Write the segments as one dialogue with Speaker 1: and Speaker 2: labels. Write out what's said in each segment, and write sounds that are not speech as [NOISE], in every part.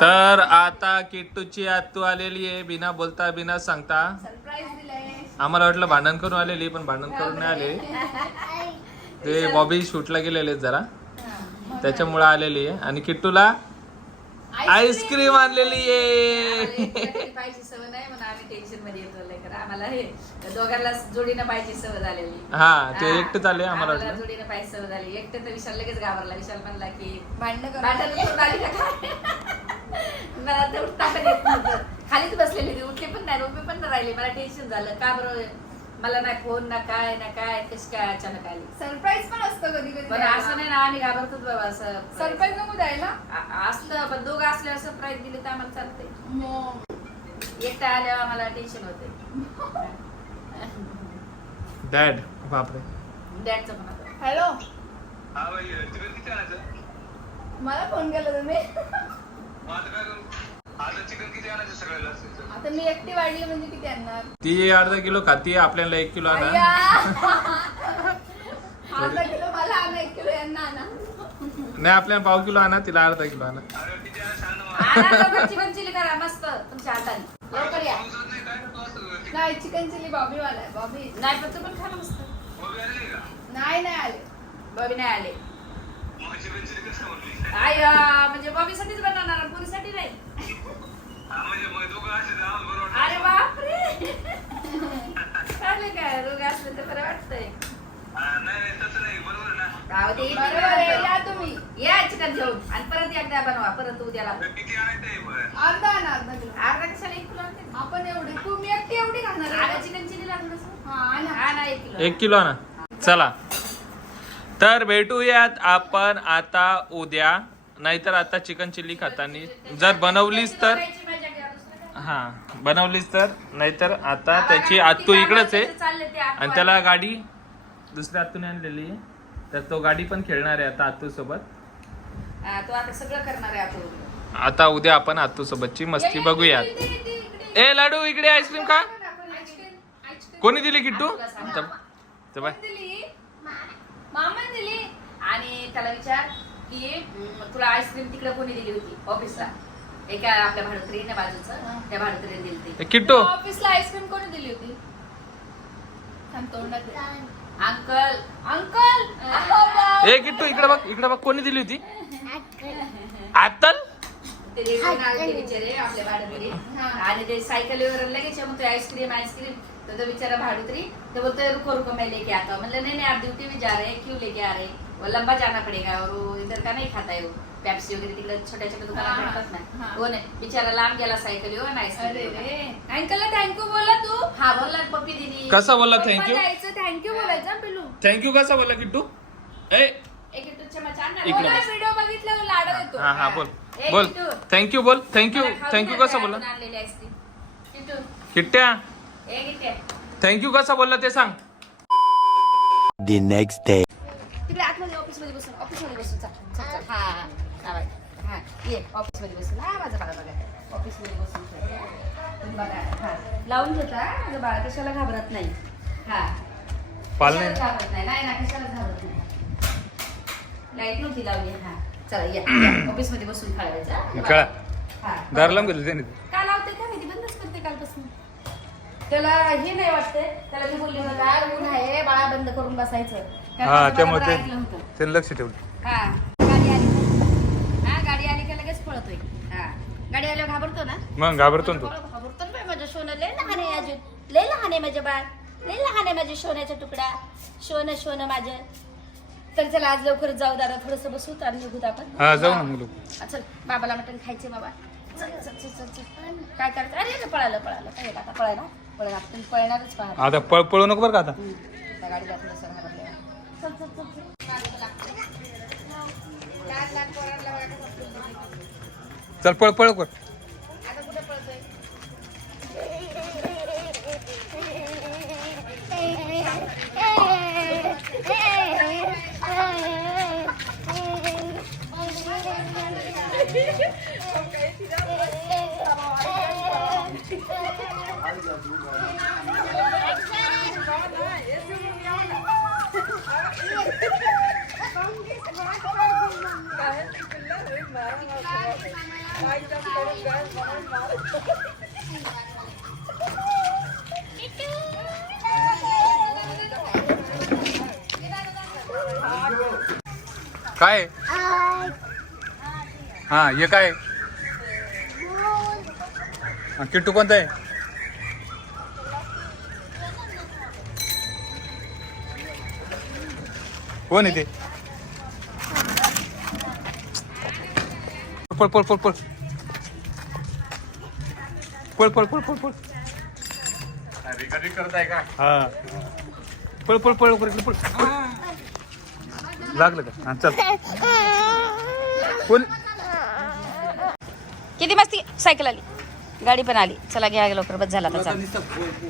Speaker 1: तर आता किट्टूची आत्तू आलेली आहे. बिना बोलता बिना सांगता. आम्हाला वाटलं भांडण करून आलेली पण भांडण करून नाही आले ते बॉबी शूटला गेलेले जरा. त्याच्यामुळे आलेली आहे. आणि किट्टूला आईस्क्रीम आणलेली आहे.
Speaker 2: पाहिजे सवय नाही म्हणून आम्ही टेन्शनमध्ये येतो लय खरं. आम्हाला हे दोघांना जोडीनं पाहिजे सवय झालेली.
Speaker 1: हा ते
Speaker 2: हा.
Speaker 1: एकटेच आले आम्हाला
Speaker 2: आम्हाला
Speaker 1: वाटलं
Speaker 2: जोडीनं पाहिजे सवय झाली. एकटे तर विशाल लगेच घाबरला. विशाल म्हणला की
Speaker 3: भांडण
Speaker 2: भांडण करून आली का काय? [LAUGHS] मला तर उठता पण येत नव्हतं. खालीच बसलेली ती उठली पण नाही. उभी पण नाही राहिली. मला टेन्शन झालं. का बरं? मला नाही फोन ना काय ना काय कशी काय अचानक आली.
Speaker 3: सरप्राईज पण असतं कधी कधी.
Speaker 2: पण असं नाही ना आम्ही घाबरतोच बाबा असं
Speaker 3: सरप्राईज नको द्यायला.
Speaker 2: आ- असलं पण दोघं असल्यावर सरप्राईज दिले तर आम्हाला चालतंय.
Speaker 3: मग.
Speaker 2: एकटा आल्यावर आम्हाला टेन्शन होते
Speaker 1: डॅड बापरे.
Speaker 2: डॅडचं पण होतं.
Speaker 3: हॅलो
Speaker 4: हा भाई चिकन किती आणायचं?
Speaker 3: मला फोन केला तुम्ही.
Speaker 4: मग आता काय करू? आता चिकन किती आणायचं सगळ्याला
Speaker 3: आता मी एकटी वाढली म्हणजे किती आणणार?
Speaker 1: ती अर्धा किलो खाती आपल्याला एक किलो आणा. [LAUGHS]
Speaker 3: अर्धा किलो मला आणा एक किलो यांना आणा.
Speaker 1: नाही आपल्याला पाव किलो आणा तिला अर्धा किलो आणा.
Speaker 2: आणा चिकन चिली करा मस्त तुमच्या हाताने. लवकर या.
Speaker 4: नाही चिकन
Speaker 3: चिली बॉबी वाला आहे बॉबी.
Speaker 2: नाही पण तू पण खा मस्त.
Speaker 4: बॉबी
Speaker 3: नाही नाही आले.
Speaker 2: बॉबी नाही आले. आय म्हणजे बॉबीसाठीच बनवणार पुरीसाठी नाही
Speaker 4: हा म्हणजे मग दोघं असे तर आम्हाला बरं वाटतं.
Speaker 2: अरे बापरे चालेल काय रोग असले तर बरं वाटतंय
Speaker 4: हा, नाही नाही तसं नाही बरोबर आहे ना
Speaker 2: राहू दे, येते
Speaker 3: बरोबर आहे
Speaker 2: बनवतो.
Speaker 3: या तुम्ही
Speaker 2: या चिकन घेऊन. आणि परत एकदा बनवा परत उद्याला.
Speaker 4: तर किती आणायचं आहे बरं
Speaker 3: अर्धा आणा अर्धा किलो
Speaker 2: अर्धा कशाला एक किलो आणते?
Speaker 3: आपण एवढे तू मी एकटी एवढी खाणार.
Speaker 2: चिकन चिली लागलं.
Speaker 3: हा आणा.
Speaker 2: ना एक किलो.
Speaker 1: एक किलो आणा. चला. तर भेटूयात आपण आता उद्या. नाहीतर आता चिकन चिल्ली खाताना. जर बनवलीच तर. हा बनवलीच तर? नाहीतर आता त्याची आत्तू इकडच आहे. आणि त्याला गाडी दुसऱ्या आत्तूने आणलेली आहे. तर तो गाडी पण खेळणार आहे आता आत्तू सोबत
Speaker 2: तो आता सगळं करणार आहे आपण.
Speaker 1: आता उद्या आपण आत्तू सोबतची मस्ती बघूयात. ए लाडू इकडे आईस्क्रीम खा. कोणी दिली किट्टू? बाय.
Speaker 3: दिली? मामा दिली.
Speaker 2: आणि त्याला विचार की हम्म, तुला आईस्क्रीम तिकडे कोणी दिली होती? ऑफिसला. एका आपल्या भाडोत्रीने बाजूचं त्या भाडोत्रीने दिली ती
Speaker 1: ए, किट्टू.
Speaker 3: ऑफिसला आईस्क्रीम कोणी दिली होती? थांब, तोंडात दे.
Speaker 2: Uncle
Speaker 3: uncle! अहो, बाप.
Speaker 1: ए किट्टू इकडे बघ इकडे बघ कोणी दिली होती? आत्तल
Speaker 2: ते रेल्वेने आले ते बिचारे आपल्या भाडोत्री.
Speaker 3: हा.
Speaker 2: आणि ते सायकलीवर लगेच म्हणतोय आईस्क्रीम आईस्क्रीम तो बिचारा भाडोत्री. तो बोलतोय रुको रुको मैं लेके आता हूँ. मतलब नहीं नहीं आप ड्यूटी में जा रहे हैं क्यों लेके आ रहे हैं? वो लंबा जाना पड़ेगा और वो इधर का नहीं खाता है वो. पेप्सी वगैरे तिकडे छोट्या छोट्या दुकानात भेटतात. ना. हो. नाही. बिचारा लांब गेला आईस्क्रीम
Speaker 3: अंकलला थँक्यू बोला तू.
Speaker 2: हा बोलला पप्पी दिदी.
Speaker 1: कसा बोलला
Speaker 3: पप्पा
Speaker 1: थँक्यू
Speaker 3: द्यायचं थँक्यू बोलायचं पिलू.
Speaker 1: थँक्यू कसा बोलला किट्टू? ए
Speaker 2: एक इटू चमच आण ना.
Speaker 1: इकडे.
Speaker 3: व्हिडिओ बघितलं लाडा देतो.
Speaker 1: हा हा बोल. बोल. थँक्यू बोल. थँक्यू थँक्यू कसा बोलला?
Speaker 2: किट्टू
Speaker 1: किट्ट्या? थँक्यू कसा बोलला ते सांग.
Speaker 5: The next day.
Speaker 2: तिकडे आतमध्ये ऑफिसमध्ये बसून ऑफिसमध्ये बसून चल चल चल. हा हा हा. बाई. हा ये ऑफिसमध्ये बसून. हा माझं बाळ बघा. ऑफिसमध्ये बसून खेळ. बघा. हा. लावून घेता माझं बाळ. कशाला घाबरत नाही. हा. कशाला घाबरत नाही? नाही ना कशाला घाबरत नाही? लाइट नव्हती लावली हा. चला या [CLEARS THROAT] ऑफिसमध्ये बसून खेळायचं
Speaker 1: कळा
Speaker 2: हा.
Speaker 1: दार लावून गेलं त्याने.
Speaker 2: का लावते? का माहिती बंदच करते कालपासून. त्याला हे नाही वाटते त्याला मी बोलली काय ऊन आहे बाळा बंद करून बसायचं.
Speaker 1: हा त्यामुळे ते. त्याने लक्ष ठेवलं.
Speaker 2: हा. गाडी आली. हा गाडी आली का लगेच पळतोय. हा. गाडी आल्यावर घाबरतो ना?
Speaker 1: मग घाबरतो ना
Speaker 2: माझं बाळ घाबरतो ना बाई, माझं सोनं लय लहान आहे अजून. लय लहान आहे माझं बाळ. लय लहान आहे माझे सोन्याचा तुकडा. सोनं सोनं माझं. तर चला आज लवकर जाऊ दादा थोडस बसू तर निघूत आपण.
Speaker 1: हा जाऊ ना मुलं
Speaker 2: हा, चल बाबाला मटण खायचे बाबा. चल चल चल चल चल. काय करायचं? अरे अरे, पळालं पळालं. काय आता पळायला पळायला आपण पळणारच पळा
Speaker 1: आता पळ पळू नको बरं का आता.
Speaker 2: त्या गाडीला थोडंसं घाबरलेलं. चल चल चल चल. गाडीला लागतं. लहान लहान पोरांना बघा कसं फिरतं.
Speaker 1: चल पळ पळ कर काय? हा हे काय? किट्टू कोणता आहे? कोण आहे ते? पळ पळ पळ पळ. पळ पळ पळ पळ पळ. हा पळ पळ पळ पळ पळ पळ. लागलं का? हा चल. कोण?
Speaker 2: किती मस्ती? सायकल आली. गाडी पण आली. चला घ्या लवकर. बस झाला आता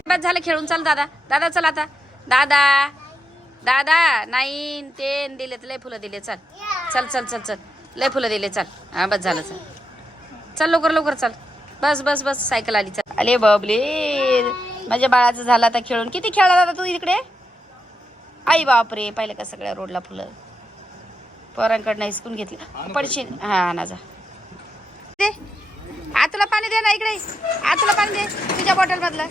Speaker 2: बस झालं खेळून चल दादा. दादा चल आता. दादा. दादा नाही ते दिलेत लय फुलं दिले चल. चल चल चल चल. लय फुलं दिले चल. हा बस झालं चल. चल लवकर लवकर चल. बस बस बस सायकल आली चल. अरे बाबले माझ्या बाळाचं झालं आता खेळून. किती खेळला दादा तू इकडे? आई बापरे पाहिलं का सगळ्या रोडला फुलं? पोरांकडनं हिसकून घेतली. पडशील. हा ना जा. पाणी दे ना इकडे. आतला पाणी दे. तुझ्या बॉटल मधलं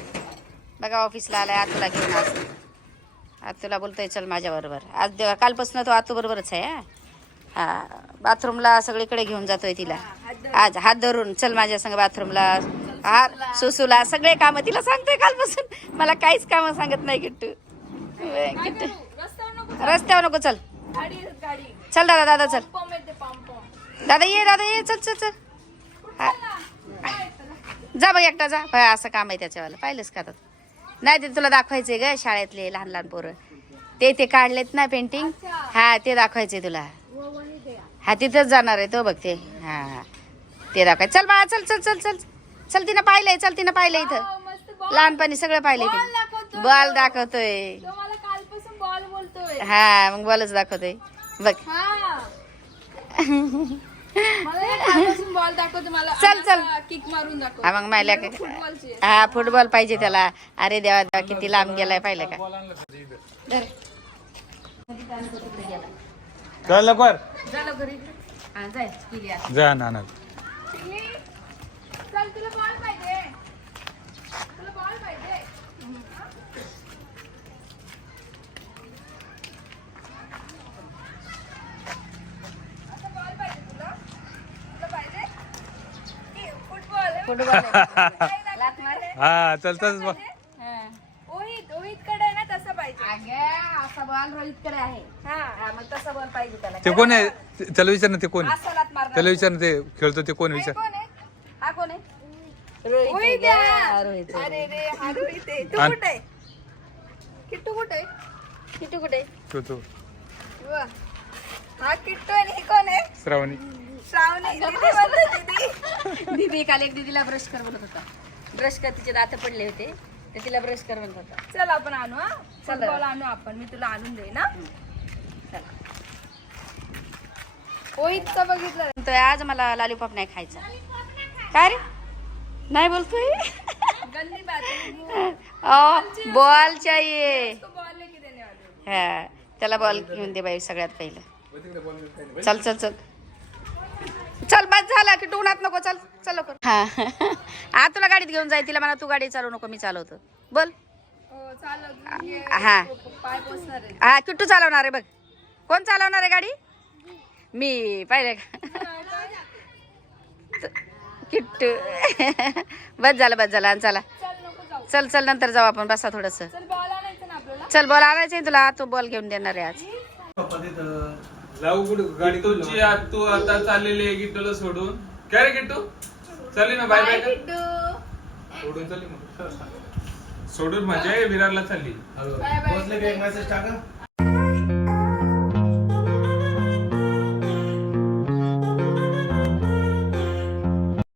Speaker 2: बघा ऑफिसला आलाय आतुला घेऊन आज. आतूला बोलतोय चल माझ्या बरोबर. आज देवा कालपासून तो आतू बरोबरच आहे हा? हा बाथरूमला सगळीकडे घेऊन जातोय तिला. आज हात धरून चल माझ्या संग बाथरूमला. हार सुसूला सगळे कामं तिला सांगतोय कालपासून. मला काहीच कामं सांगत नाही किट्टू. किट्टू. रस्त्यावर नको चल. चल दादा दादा चल. दादा ये दादा ये चल चल चल. हा. जा बघ एकटा जा. बघ, असं काम आहे त्याच्यावाला. पाहिलंच का नाही ते तुला दाखवायचंय ग शाळेतले लहान लहान पोरं. ते ते काढलेत ना पेंटिंग हा ते दाखवायचे तुला. हा तिथंच जाणार आहे तो बघ ते. हा हा. ते दाखवाय चल बाळा चल चल चल चल. चल तिनं पाहिलंय चल तिनं पाहिलंय इथं. लहानपणी सगळं पाहिलंय
Speaker 3: बॉल
Speaker 2: ते
Speaker 3: दाखवतोय.
Speaker 2: बॉल दाखवतोय. हा मग बॉलच दाखवतोय. बघ. [LAUGHS]
Speaker 3: हा मला कालपासून बॉल दाखवतो मला
Speaker 2: चल, चल.
Speaker 3: किक मारून दाखव
Speaker 2: मग मायला
Speaker 3: फुटबॉलची
Speaker 2: हा फुटबॉल पाहिजे त्याला अरे देवा देवा किती लांब गेलाय पाहिलं का धर.
Speaker 1: चल लवकर
Speaker 2: जा लवकर इकडे. हा, जाय, गेली आता.
Speaker 1: जा ना ना
Speaker 3: चल तुला बॉल पाहिजे तुला बॉल पाहिजे आता बॉल पाहिजे तुला तुला पाहिजे ए, फुटबॉल आहे.
Speaker 2: फुटबॉल आहे.
Speaker 3: नाही,
Speaker 2: लाथ मार.
Speaker 1: हा चल तसंच बघ.
Speaker 2: हा.
Speaker 3: कडे आहे ना तसं पाहिजे.
Speaker 2: अगं, असा बॉल रोहितकडे आहे.
Speaker 3: हा.
Speaker 2: हा, मग तसा बॉल पाहिजे त्याला.
Speaker 1: ते कोण आहे? त्याला विचार ना ते कोण आहे?
Speaker 2: मारणार.
Speaker 1: त्याला विचार ना ते खेळतो ते कोण विचार.
Speaker 3: कोण आहे?
Speaker 2: हा कोण आहे? रोहित आहे. हा, आहे.
Speaker 3: अरे रे हा रोहित आहे. तू
Speaker 1: आणि-
Speaker 3: कुठे? आहे किट्टू कुठे? आहे
Speaker 2: किट्टू कुठे? आहे?
Speaker 1: तो तो.
Speaker 3: वा. हा किट्टू आणि हे कोण आहे?
Speaker 1: श्रावणी.
Speaker 3: श्रावणी दीदी म्हणते दीदी.
Speaker 2: दीदी काल एक दीदीला ब्रश कर म्हणत होता. ब्रश कर तिचे दात पडले होते तर तिला ब्रश कर म्हणत होता.
Speaker 3: चल आपण आणू हा.
Speaker 2: चल.
Speaker 3: आणू आपण मी तुला आणून देईन ना
Speaker 2: चला.
Speaker 3: बघितलं.
Speaker 2: म्हणतोय आज मला लॉलीपॉप नाही खायचा. काय रे? नाही बोलतोय?
Speaker 3: गंदी बात
Speaker 2: ओ, बॉल चाहिए
Speaker 3: तो बॉल लेके देने वाले
Speaker 2: हा त्याला बॉल घेऊन दे बाई सगळ्यात पहिलं. चल चल चल. चल बस झाला की टुनात नको चल चल लवकर. हा. हा तुला गाडीत घेऊन जाय तिला म्हणा तू गाडी चालू नको मी चालवतो. बोल.
Speaker 3: हो चालव
Speaker 2: हा. हा किट्टू चालवणार आहे बघ. कोण चालवणार आहे गाडी? मी पाहिले का? किट्टू. बस झालं बस झालं आणि चला.
Speaker 3: चल नको जाऊ.
Speaker 2: चल चल नंतर जाऊ आपण बसा थोडस.
Speaker 3: चल बॉल आणायचं
Speaker 2: तुला तू बॉल घेऊन देणार आहे आज.
Speaker 1: लावू कुठे? गाडी तुमची आ- तू आता चाललेली आहे गिट्टूला सोडून. काय रे गिट्टू? चालली ना बाय बाय सोडून चालली मग. सोडून म्हणजे विरारला चालली.
Speaker 3: बाय बाय
Speaker 6: पोहोचले का? एक मेसेज टाका.